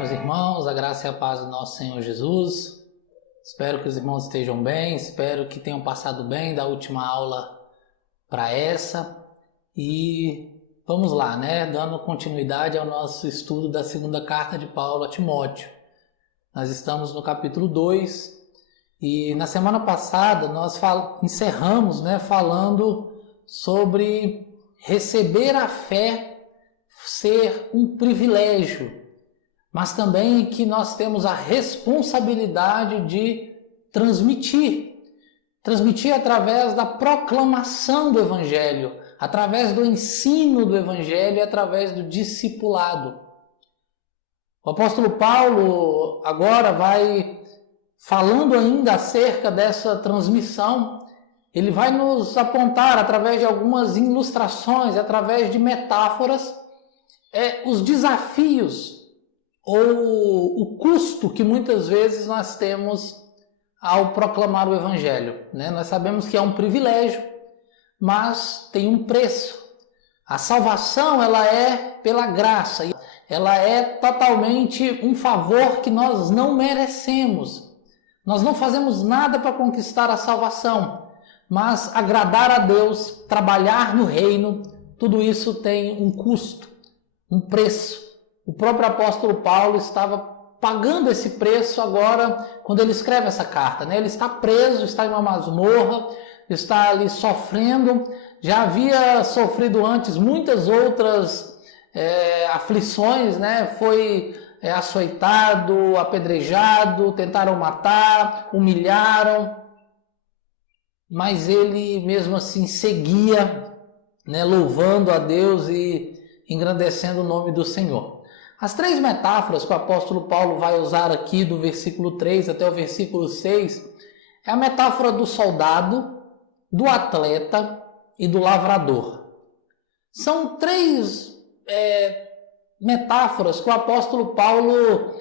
meus irmãos, a graça e a paz do nosso Senhor Jesus. Espero que os irmãos estejam bem, espero que tenham passado bem da última aula para essa. E vamos lá, dando continuidade ao nosso estudo da segunda carta de Paulo a Timóteo. Nós estamos no capítulo 2 e na semana passada nós encerramos falando sobre receber a fé ser um privilégio, mas também que nós temos a responsabilidade de transmitir através da proclamação do Evangelho, através do ensino do Evangelho e através do discipulado. O apóstolo Paulo agora vai falando ainda acerca dessa transmissão. Ele vai nos apontar através de algumas ilustrações, através de metáforas, os desafios ou o custo que muitas vezes nós temos ao proclamar o Evangelho. Nós sabemos que é um privilégio, mas tem um preço. A salvação, ela é pela graça, ela é totalmente um favor que nós não merecemos. Nós não fazemos nada para conquistar a salvação, mas agradar a Deus, trabalhar no reino, tudo isso tem um custo, um preço. O próprio apóstolo Paulo estava pagando esse preço agora quando ele escreve essa carta. Ele está preso, está em uma masmorra, está ali sofrendo, já havia sofrido antes muitas outras aflições, foi açoitado, apedrejado, tentaram matar, humilharam, mas ele mesmo assim seguia, louvando a Deus e engrandecendo o nome do Senhor. As três metáforas que o apóstolo Paulo vai usar aqui do versículo 3 até o versículo 6 é a metáfora do soldado, do atleta e do lavrador. São três metáforas que o apóstolo Paulo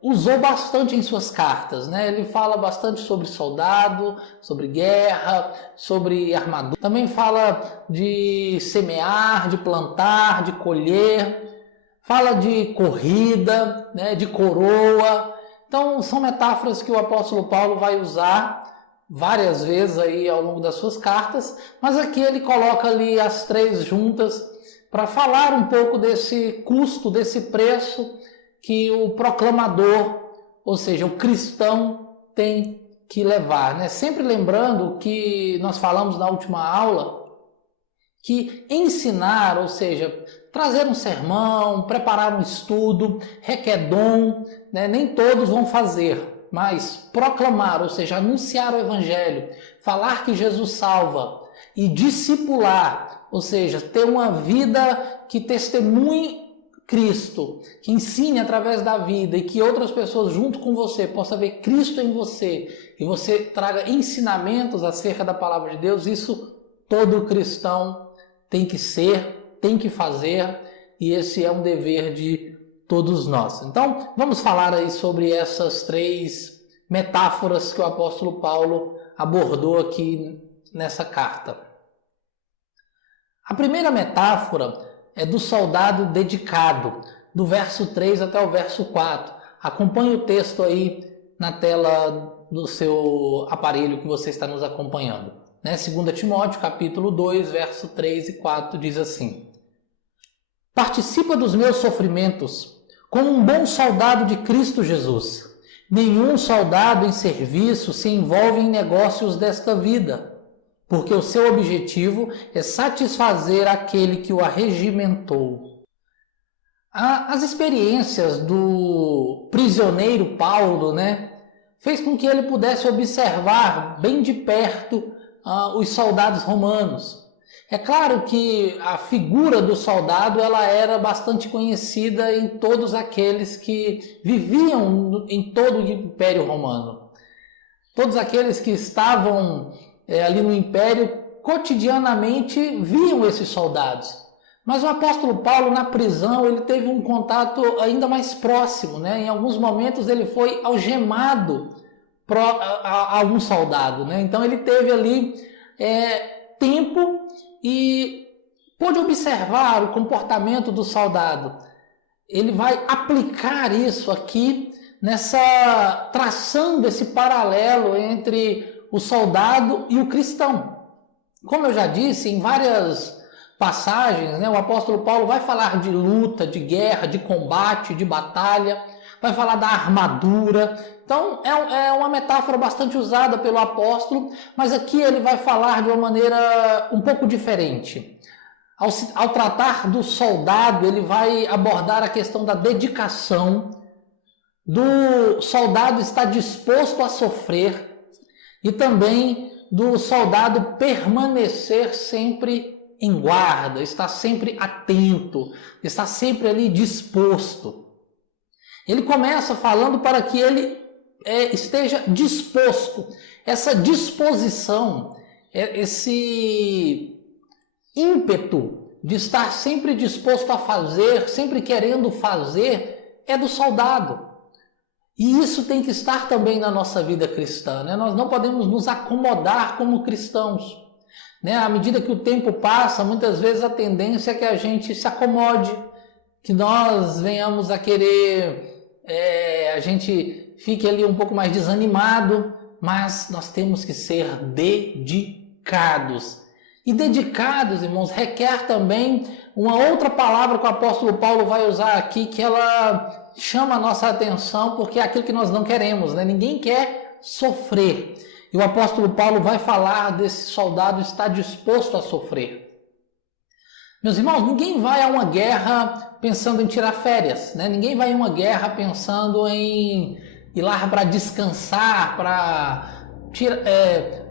usou bastante em suas cartas. Ele fala bastante sobre soldado, sobre guerra, sobre armadura. Também fala de semear, de plantar, de colher. Fala de corrida, de coroa. Então, são metáforas que o apóstolo Paulo vai usar várias vezes aí ao longo das suas cartas, mas aqui ele coloca ali as três juntas para falar um pouco desse custo, desse preço que o proclamador, ou seja, o cristão, tem que levar. Sempre lembrando que nós falamos na última aula que ensinar, ou seja, trazer um sermão, preparar um estudo, requer dom, nem todos vão fazer, mas proclamar, ou seja, anunciar o Evangelho, falar que Jesus salva e discipular, ou seja, ter uma vida que testemunhe Cristo, que ensine através da vida e que outras pessoas junto com você possam ver Cristo em você e você traga ensinamentos acerca da palavra de Deus, isso todo cristão tem que ser, tem que fazer, e esse é um dever de todos nós. Então, vamos falar aí sobre essas três metáforas que o apóstolo Paulo abordou aqui nessa carta. A primeira metáfora é do soldado dedicado, do verso 3 até o verso 4. Acompanhe o texto aí na tela do seu aparelho que você está nos acompanhando. 2 Timóteo, capítulo 2, verso 3 e 4, diz assim: Participa dos meus sofrimentos como um bom soldado de Cristo Jesus. Nenhum soldado em serviço se envolve em negócios desta vida, porque o seu objetivo é satisfazer aquele que o arregimentou. As experiências do prisioneiro Paulo, fez com que ele pudesse observar bem de perto os soldados romanos. É claro que a figura do soldado ela era bastante conhecida em todos aqueles que viviam em todo o Império Romano. Todos aqueles que estavam ali no Império cotidianamente viam esses soldados. Mas o apóstolo Paulo, na prisão, ele teve um contato ainda mais próximo. Em alguns momentos ele foi algemado a algum soldado. Então ele teve ali tempo e pôde observar o comportamento do soldado. ele vai aplicar isso aqui traçando esse paralelo entre o soldado e o cristão. Como eu já disse, em várias passagens, o apóstolo Paulo vai falar de luta, de guerra, de combate, de batalha, vai falar da armadura. Então é uma metáfora bastante usada pelo apóstolo, mas aqui ele vai falar de uma maneira um pouco diferente. Ao tratar do soldado, ele vai abordar a questão da dedicação, do soldado estar disposto a sofrer e também do soldado permanecer sempre em guarda, estar sempre atento, estar sempre ali disposto. Ele começa falando para que ele esteja disposto. Essa disposição, esse ímpeto de estar sempre disposto a fazer, sempre querendo fazer, é do soldado. E isso tem que estar também na nossa vida cristã, Nós não podemos nos acomodar como cristãos. À medida que o tempo passa, muitas vezes a tendência é que a gente se acomode, que nós venhamos a querer, a gente fique ali um pouco mais desanimado, mas nós temos que ser dedicados. E dedicados, irmãos, requer também uma outra palavra que o apóstolo Paulo vai usar aqui, que ela chama a nossa atenção, porque é aquilo que nós não queremos, Ninguém quer sofrer. E o apóstolo Paulo vai falar desse soldado estar disposto a sofrer. Meus irmãos, ninguém vai a uma guerra pensando em tirar férias, Ninguém vai a uma guerra pensando em ir lá para descansar, para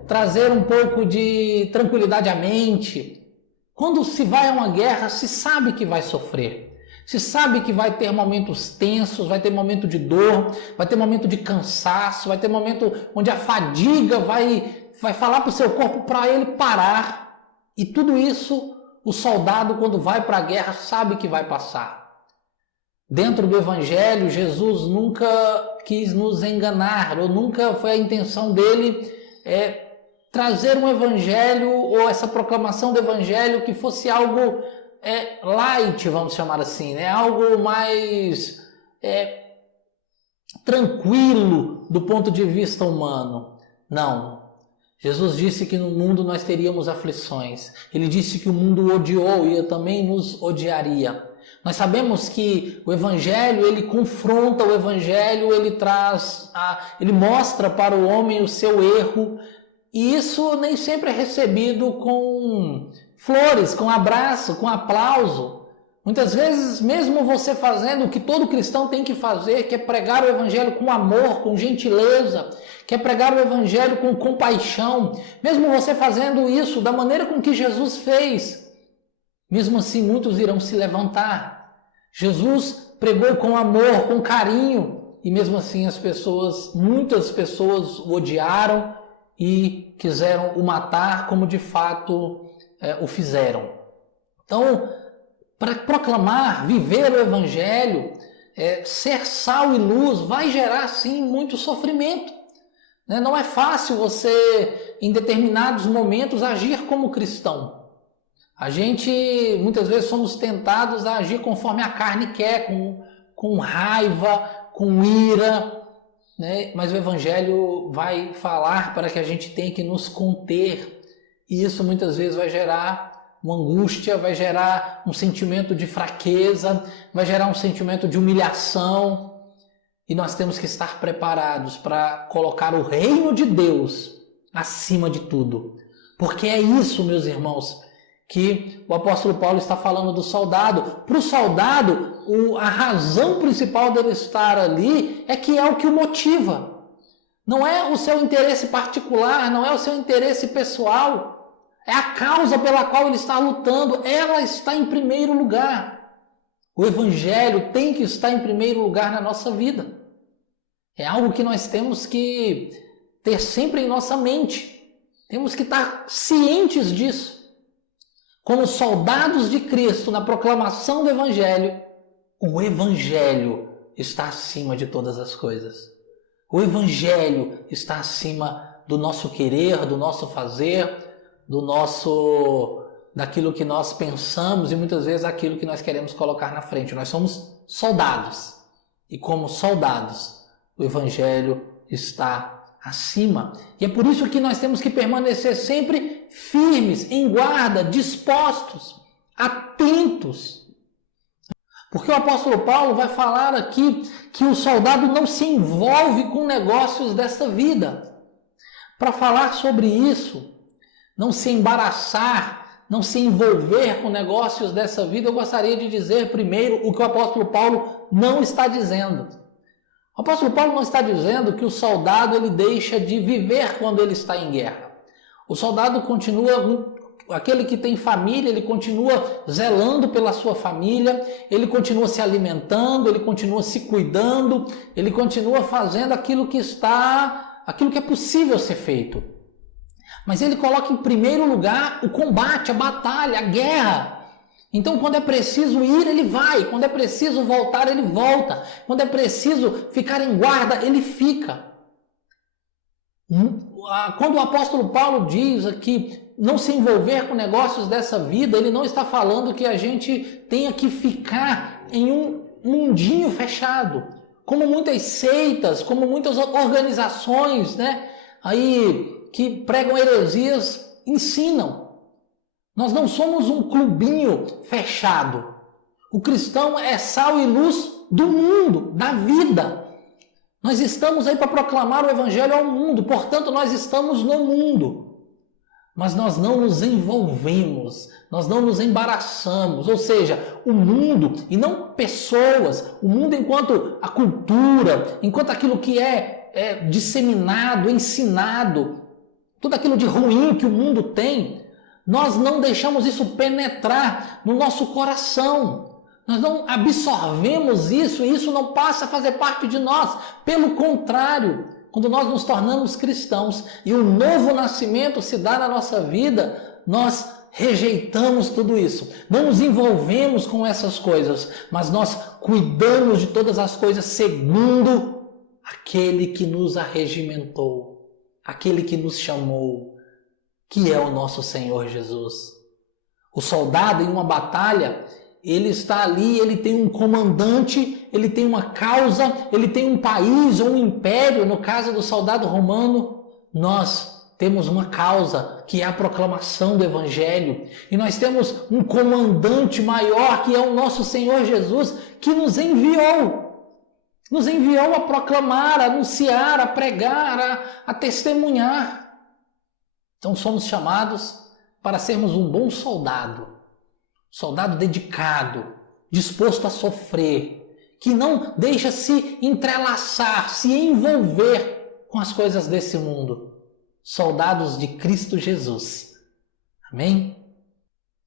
trazer um pouco de tranquilidade à mente. Quando se vai a uma guerra, se sabe que vai sofrer. Se sabe que vai ter momentos tensos, vai ter momento de dor, vai ter momento de cansaço, vai ter momento onde a fadiga vai falar para o seu corpo para ele parar. E tudo isso, o soldado, quando vai para a guerra, sabe que vai passar. Dentro do Evangelho, Jesus nunca quis nos enganar, ou nunca foi a intenção dele trazer um Evangelho, ou essa proclamação do Evangelho que fosse algo light, vamos chamar assim, algo mais tranquilo do ponto de vista humano. Não. Jesus disse que no mundo nós teríamos aflições. Ele disse que o mundo o odiou e também nos odiaria. Nós sabemos que o Evangelho, ele confronta, o Evangelho, ele mostra para o homem o seu erro, e isso nem sempre é recebido com flores, com abraço, com aplauso. Muitas vezes, mesmo você fazendo o que todo cristão tem que fazer, que é pregar o Evangelho com amor, com gentileza, que é pregar o Evangelho com compaixão, mesmo você fazendo isso da maneira com que Jesus fez, mesmo assim muitos irão se levantar. Jesus pregou com amor, com carinho, e mesmo assim muitas pessoas o odiaram e quiseram o matar, como de fato o fizeram. Então, para proclamar, viver o Evangelho, ser sal e luz, vai gerar sim muito sofrimento. Não é fácil você, em determinados momentos, agir como cristão. A gente, muitas vezes, somos tentados a agir conforme a carne quer, com raiva, com ira, mas o Evangelho vai falar para que a gente tenha que nos conter, e isso muitas vezes vai gerar uma angústia, vai gerar um sentimento de fraqueza, vai gerar um sentimento de humilhação, e nós temos que estar preparados para colocar o reino de Deus acima de tudo, porque é isso, meus irmãos, que o apóstolo Paulo está falando do soldado. Para o soldado, a razão principal dele estar ali é que é o que o motiva. Não é o seu interesse particular, não é o seu interesse pessoal. É a causa pela qual ele está lutando, ela está em primeiro lugar. O Evangelho tem que estar em primeiro lugar na nossa vida. É algo que nós temos que ter sempre em nossa mente. Temos que estar cientes disso. Como soldados de Cristo na proclamação do Evangelho, o Evangelho está acima de todas as coisas. O Evangelho está acima do nosso querer, do nosso fazer, do nosso daquilo que nós pensamos e muitas vezes aquilo que nós queremos colocar na frente. Nós somos soldados e como soldados o Evangelho está acima. E é por isso que nós temos que permanecer sempre firmes, em guarda, dispostos, atentos. Porque o apóstolo Paulo vai falar aqui que o soldado não se envolve com negócios dessa vida. Para falar sobre isso, não se embaraçar, não se envolver com negócios dessa vida, eu gostaria de dizer primeiro o que o apóstolo Paulo não está dizendo. O apóstolo Paulo não está dizendo que o soldado ele deixa de viver quando ele está em guerra. O soldado continua, aquele que tem família, ele continua zelando pela sua família, ele continua se alimentando, ele continua se cuidando, ele continua fazendo aquilo que é possível ser feito. Mas ele coloca em primeiro lugar o combate, a batalha, a guerra. Então, quando é preciso ir, ele vai. Quando é preciso voltar, ele volta. Quando é preciso ficar em guarda, ele fica. Quando o apóstolo Paulo diz aqui, não se envolver com negócios dessa vida, ele não está falando que a gente tenha que ficar em um mundinho fechado. Como muitas seitas, como muitas organizações, né, aí que pregam heresias, ensinam. Nós não somos um clubinho fechado. O cristão é sal e luz do mundo, da vida. Nós estamos aí para proclamar o evangelho ao mundo, portanto nós estamos no mundo. Mas nós não nos envolvemos, nós não nos embaraçamos, ou seja, o mundo e não pessoas, o mundo enquanto a cultura, enquanto aquilo que é disseminado, ensinado, tudo aquilo de ruim que o mundo tem, nós não deixamos isso penetrar no nosso coração. Nós não absorvemos isso e isso não passa a fazer parte de nós. Pelo contrário, quando nós nos tornamos cristãos e um novo nascimento se dá na nossa vida, nós rejeitamos tudo isso. Não nos envolvemos com essas coisas, mas nós cuidamos de todas as coisas segundo aquele que nos arregimentou, aquele que nos chamou, que é o nosso Senhor Jesus. O soldado em uma batalha, ele está ali, ele tem um comandante, ele tem uma causa, ele tem um país ou um império. No caso do soldado romano, nós temos uma causa, que é a proclamação do Evangelho. E nós temos um comandante maior, que é o nosso Senhor Jesus, que nos enviou. Nos enviou a proclamar, a anunciar, a pregar, a testemunhar. Então somos chamados para sermos um bom soldado. Soldado dedicado, disposto a sofrer, que não deixa se entrelaçar, se envolver com as coisas desse mundo. Soldados de Cristo Jesus. Amém?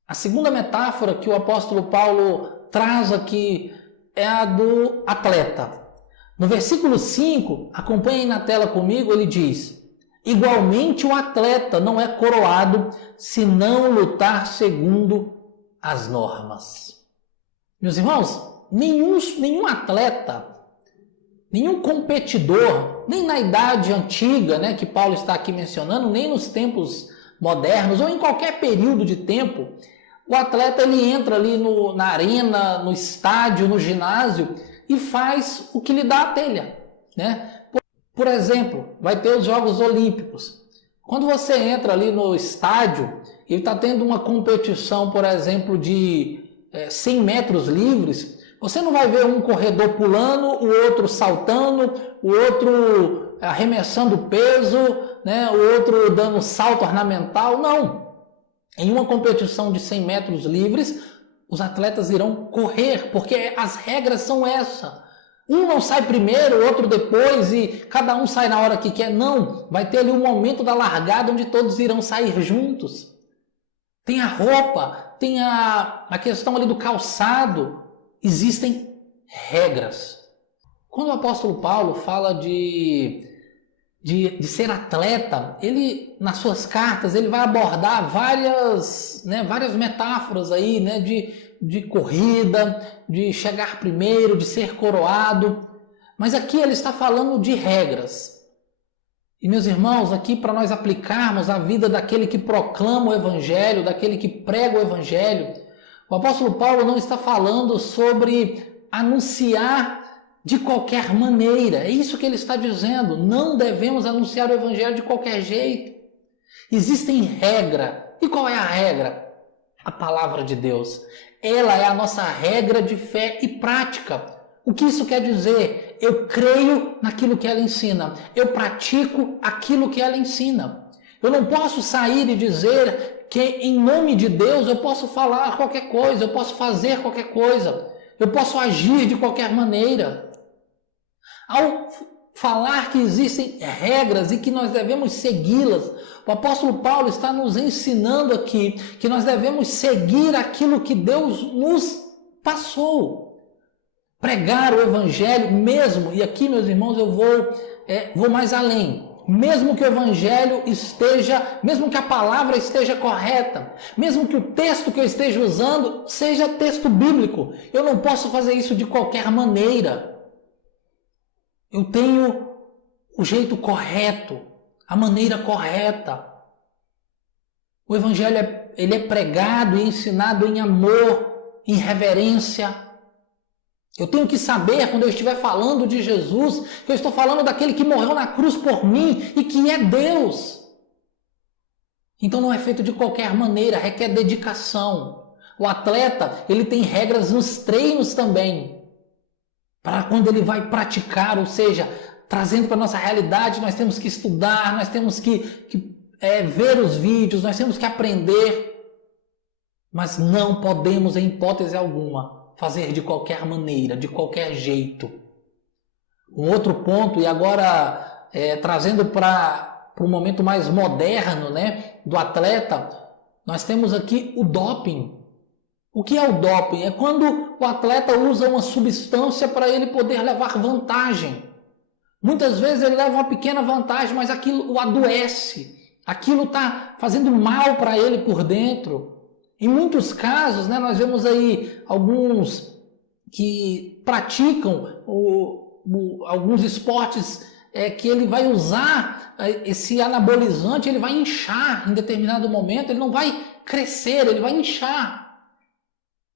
A segunda metáfora que o apóstolo Paulo traz aqui é a do atleta. No versículo 5, acompanhem na tela comigo, ele diz: igualmente o atleta não é coroado se não lutar segundo as normas. Meus irmãos, nenhum atleta, nenhum competidor, nem na idade antiga, né, que Paulo está aqui mencionando, nem nos tempos modernos, ou em qualquer período de tempo, o atleta ele entra ali na arena, no estádio, no ginásio e faz o que lhe dá a telha, né? Por exemplo, vai ter os Jogos Olímpicos. Quando você entra ali no estádio e está tendo uma competição, por exemplo, de 100 metros livres, você não vai ver um corredor pulando, o outro saltando, o outro arremessando peso, né? O outro dando salto ornamental. Não. Em uma competição de 100 metros livres, os atletas irão correr, porque as regras são essas. Um não sai primeiro, o outro depois e cada um sai na hora que quer. Não, vai ter ali um momento da largada onde todos irão sair juntos. Tem a roupa, tem a questão ali do calçado. Existem regras. Quando o apóstolo Paulo fala de ser atleta, ele, nas suas cartas, ele vai abordar várias metáforas aí, né, de corrida, de chegar primeiro, de ser coroado. Mas aqui ele está falando de regras. E meus irmãos, aqui para nós aplicarmos a vida daquele que proclama o Evangelho, daquele que prega o Evangelho, o apóstolo Paulo não está falando sobre anunciar de qualquer maneira. É isso que ele está dizendo. Não devemos anunciar o Evangelho de qualquer jeito. Existem regras. E qual é a regra? A palavra de Deus. Ela é a nossa regra de fé e prática. O que isso quer dizer? Eu creio naquilo que ela ensina. Eu pratico aquilo que ela ensina. Eu não posso sair e dizer que em nome de Deus eu posso falar qualquer coisa, eu posso fazer qualquer coisa, eu posso agir de qualquer maneira. Ao falar que existem regras e que nós devemos segui-las, o apóstolo Paulo está nos ensinando aqui que nós devemos seguir aquilo que Deus nos passou. Pregar o Evangelho mesmo, e aqui, meus irmãos, eu vou mais além. Mesmo que o Evangelho esteja, mesmo que a palavra esteja correta, mesmo que o texto que eu esteja usando seja texto bíblico, eu não posso fazer isso de qualquer maneira. Eu tenho o jeito correto, a maneira correta. O Evangelho ele é pregado e ensinado em amor, em reverência. Eu tenho que saber, quando eu estiver falando de Jesus, que eu estou falando daquele que morreu na cruz por mim e que é Deus. Então não é feito de qualquer maneira, requer dedicação. O atleta, ele tem regras nos treinos também. Para quando ele vai praticar, ou seja, trazendo para a nossa realidade, nós temos que estudar, nós temos que ver os vídeos, nós temos que aprender. Mas não podemos, em hipótese alguma, fazer de qualquer maneira, de qualquer jeito. Um outro ponto, e agora trazendo para o momento mais moderno, né, do atleta, nós temos aqui o doping. O que é o doping? É quando o atleta usa uma substância para ele poder levar vantagem. Muitas vezes ele leva uma pequena vantagem, mas aquilo o adoece. Aquilo está fazendo mal para ele por dentro. Em muitos casos, né, nós vemos aí alguns que praticam alguns esportes que ele vai usar esse anabolizante, ele vai inchar em determinado momento, ele não vai crescer, ele vai inchar.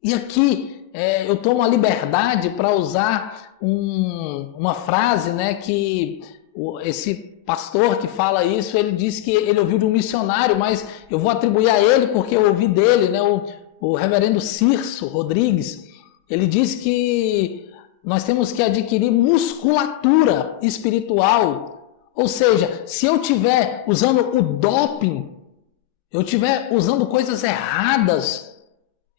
E aqui eu tomo a liberdade para usar uma frase, né, que esse pastor que fala isso, ele disse que ele ouviu de um missionário, mas eu vou atribuir a ele porque eu ouvi dele, né, o reverendo Cirso Rodrigues. Ele diz que nós temos que adquirir musculatura espiritual. Ou seja, se eu estiver usando o doping, eu estiver usando coisas erradas,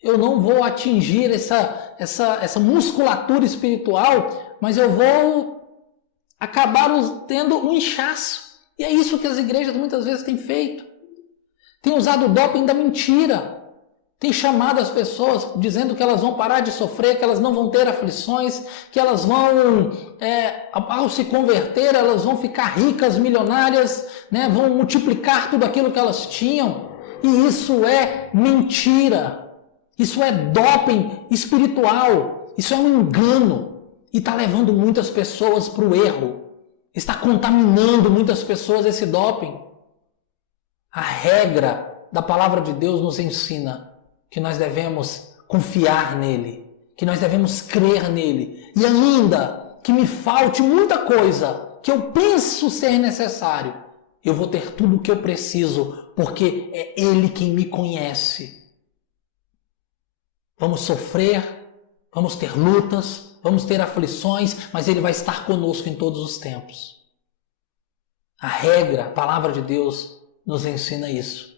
eu não vou atingir essa musculatura espiritual, mas eu vou acabar tendo um inchaço. E é isso que as igrejas muitas vezes têm feito. Tem usado o doping da mentira. Tem chamado as pessoas dizendo que elas vão parar de sofrer, que elas não vão ter aflições, que elas vão, ao se converter, elas vão ficar ricas, milionárias, né, vão multiplicar tudo aquilo que elas tinham. E isso é mentira. Isso é doping espiritual. Isso é um engano. E está levando muitas pessoas para o erro. Está contaminando muitas pessoas esse doping. A regra da palavra de Deus nos ensina que nós devemos confiar nele, que nós devemos crer nele. E ainda que me falte muita coisa que eu penso ser necessário, eu vou ter tudo o que eu preciso, porque é ele quem me conhece. Vamos sofrer, vamos ter lutas, vamos ter aflições, mas ele vai estar conosco em todos os tempos. A regra, a palavra de Deus nos ensina isso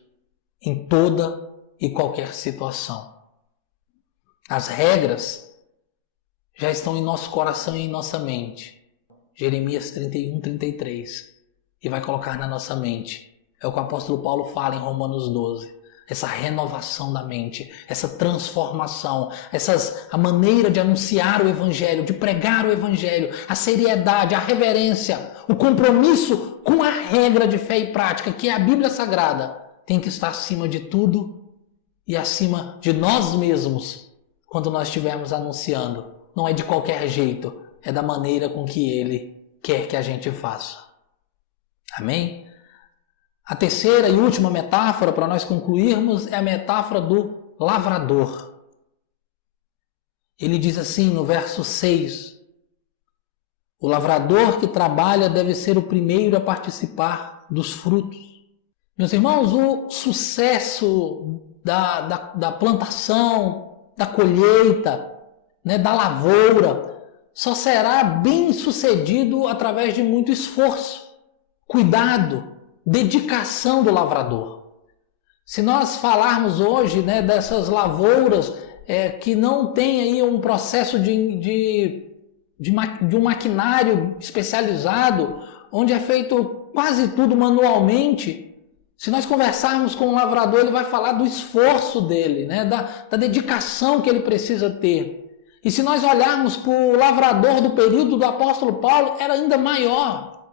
em toda e qualquer situação. As regras já estão em nosso coração e em nossa mente. Jeremias 31, 33. E vai colocar na nossa mente. É o que o apóstolo Paulo fala em Romanos 12. Essa renovação da mente, essa transformação, a maneira de anunciar o Evangelho, de pregar o Evangelho, a seriedade, a reverência, o compromisso com a regra de fé e prática, que é a Bíblia Sagrada, tem que estar acima de tudo e acima de nós mesmos quando nós estivermos anunciando. Não é de qualquer jeito, é da maneira com que Ele quer que a gente faça. Amém? A terceira e última metáfora para nós concluirmos é a metáfora do lavrador. Ele diz assim no verso 6: o lavrador que trabalha deve ser o primeiro a participar dos frutos. Meus irmãos, o sucesso da plantação, da colheita, né, da lavoura, só será bem sucedido através de muito esforço, cuidado, dedicação do lavrador. Se nós falarmos hoje, né, dessas lavouras que não tem aí um processo de um maquinário especializado, onde é feito quase tudo manualmente, se nós conversarmos com o lavrador, ele vai falar do esforço dele, né, da dedicação que ele precisa ter. E se nós olharmos para o lavrador do período do apóstolo Paulo, era ainda maior.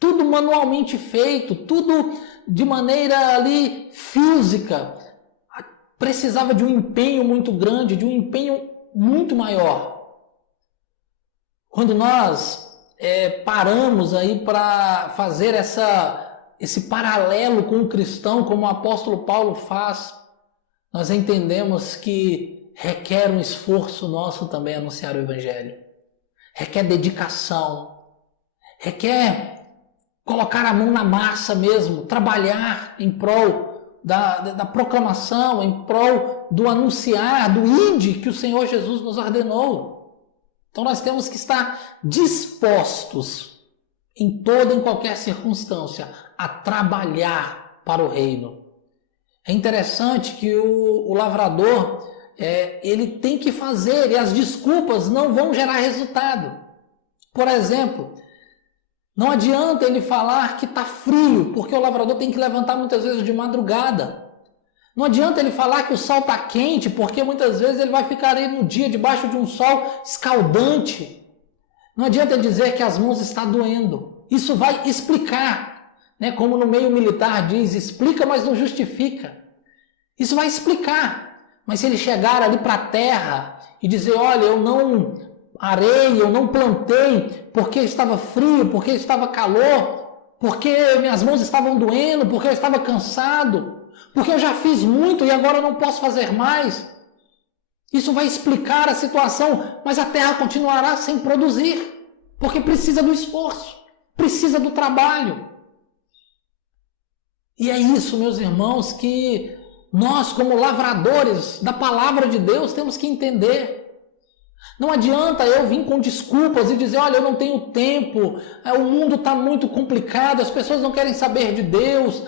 Tudo manualmente feito, tudo de maneira ali física. Precisava de um empenho muito grande, de um empenho muito maior. Quando nós paramos aí para fazer esse paralelo com o cristão, como o apóstolo Paulo faz, nós entendemos que requer um esforço nosso também anunciar o Evangelho. Requer dedicação. Requer colocar a mão na massa mesmo, trabalhar em prol da proclamação, em prol do anunciar, do ide que o Senhor Jesus nos ordenou. Então nós temos que estar dispostos em toda e em qualquer circunstância a trabalhar para o reino. É interessante que o lavrador ele tem que fazer, e as desculpas não vão gerar resultado. Por exemplo, não adianta ele falar que está frio, porque o lavrador tem que levantar muitas vezes de madrugada. Não adianta ele falar que o sol está quente, porque muitas vezes ele vai ficar aí no dia debaixo de um sol escaldante. Não adianta ele dizer que as mãos estão doendo. Isso vai explicar, né? Como no meio militar diz, explica, mas não justifica. Isso vai explicar. Mas se ele chegar ali para a terra e dizer, olha, eu não arei, eu não plantei porque estava frio, porque estava calor, porque minhas mãos estavam doendo, porque eu estava cansado, porque eu já fiz muito e agora eu não posso fazer mais. Isso vai explicar a situação, mas a terra continuará sem produzir, porque precisa do esforço, precisa do trabalho. E é isso, meus irmãos, que nós, como lavradores da palavra de Deus, temos que entender. Não adianta eu vir com desculpas e dizer, olha, eu não tenho tempo, o mundo está muito complicado, as pessoas não querem saber de Deus,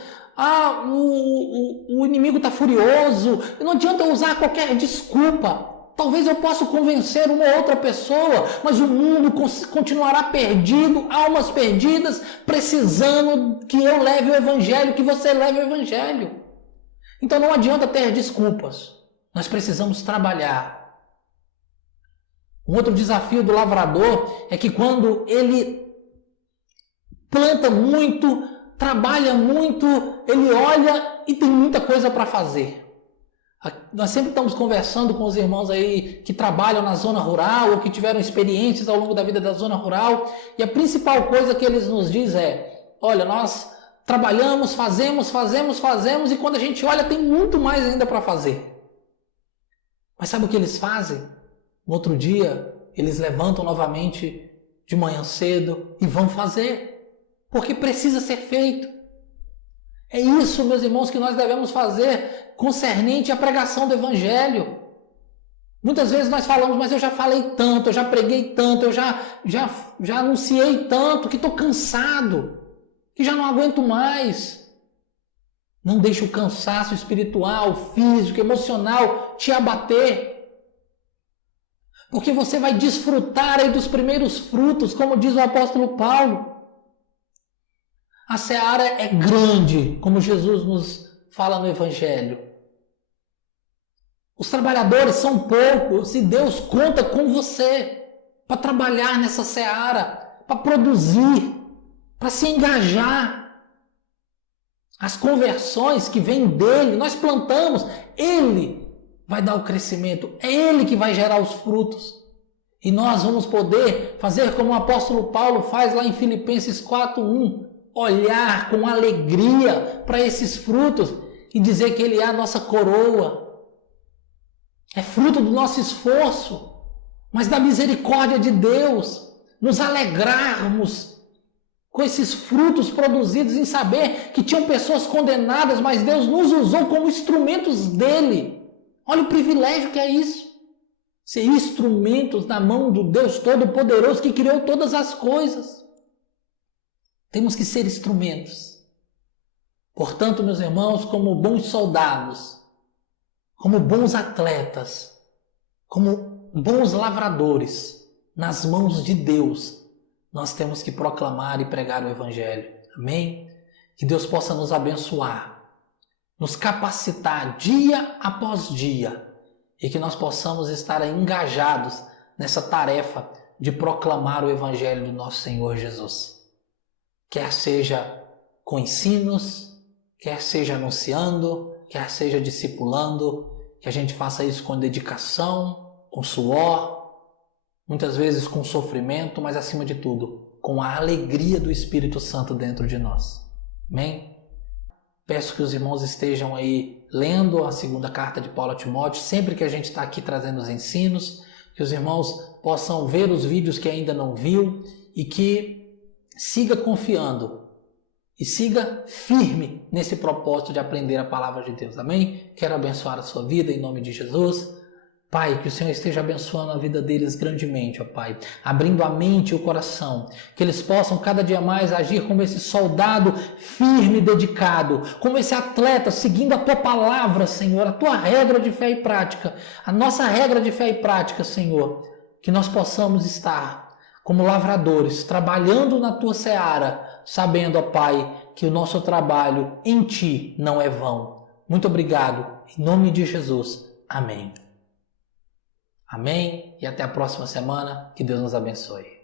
o inimigo está furioso. Não adianta eu usar qualquer desculpa. Talvez eu possa convencer uma ou outra pessoa, mas o mundo continuará perdido, almas perdidas, precisando que eu leve o Evangelho, que você leve o Evangelho. Então não adianta ter desculpas, nós precisamos trabalhar. Um outro desafio do lavrador é que quando ele planta muito, trabalha muito, ele olha e tem muita coisa para fazer. Nós sempre estamos conversando com os irmãos aí que trabalham na zona rural ou que tiveram experiências ao longo da vida da zona rural, e a principal coisa que eles nos dizem é, olha, nós trabalhamos, fazemos, e quando a gente olha tem muito mais ainda para fazer. Mas sabe o que eles fazem? No outro dia, eles levantam novamente de manhã cedo e vão fazer, porque precisa ser feito. É isso, meus irmãos, que nós devemos fazer concernente à pregação do Evangelho. Muitas vezes nós falamos, mas eu já falei tanto, eu já preguei tanto, eu já anunciei tanto, que estou cansado, que já não aguento mais. Não deixe o cansaço espiritual, físico, emocional te abater. Porque você vai desfrutar aí dos primeiros frutos, como diz o apóstolo Paulo. A seara é grande, como Jesus nos fala no Evangelho. Os trabalhadores são poucos e Deus conta com você para trabalhar nessa seara, para produzir, para se engajar. As conversões que vêm dele, nós plantamos, ele vai dar o crescimento, é ele que vai gerar os frutos. E nós vamos poder fazer como o apóstolo Paulo faz lá em Filipenses 4:1, olhar com alegria para esses frutos e dizer que Ele é a nossa coroa. É fruto do nosso esforço, mas da misericórdia de Deus. Nos alegrarmos com esses frutos produzidos em saber que tinham pessoas condenadas, mas Deus nos usou como instrumentos dele. Olha o privilégio que é isso. Ser instrumentos na mão do Deus Todo-Poderoso que criou todas as coisas. Temos que ser instrumentos. Portanto, meus irmãos, como bons soldados, como bons atletas, como bons lavradores, nas mãos de Deus, nós temos que proclamar e pregar o Evangelho. Amém? Que Deus possa nos abençoar, nos capacitar dia após dia e que nós possamos estar engajados nessa tarefa de proclamar o Evangelho do nosso Senhor Jesus. Quer seja com ensinos, quer seja anunciando, quer seja discipulando, que a gente faça isso com dedicação, com suor, muitas vezes com sofrimento, mas acima de tudo, com a alegria do Espírito Santo dentro de nós. Amém? Peço que os irmãos estejam aí lendo a segunda carta de Paulo a Timóteo, sempre que a gente está aqui trazendo os ensinos, que os irmãos possam ver os vídeos que ainda não viu e que siga confiando e siga firme nesse propósito de aprender a palavra de Deus. Amém? Quero abençoar a sua vida em nome de Jesus. Pai, que o Senhor esteja abençoando a vida deles grandemente, ó Pai, abrindo a mente e o coração, que eles possam cada dia mais agir como esse soldado firme e dedicado, como esse atleta seguindo a Tua palavra, Senhor, a Tua regra de fé e prática, a nossa regra de fé e prática, Senhor, que nós possamos estar como lavradores, trabalhando na Tua seara, sabendo, ó Pai, que o nosso trabalho em Ti não é vão. Muito obrigado, em nome de Jesus. Amém. Amém? E até a próxima semana. Que Deus nos abençoe.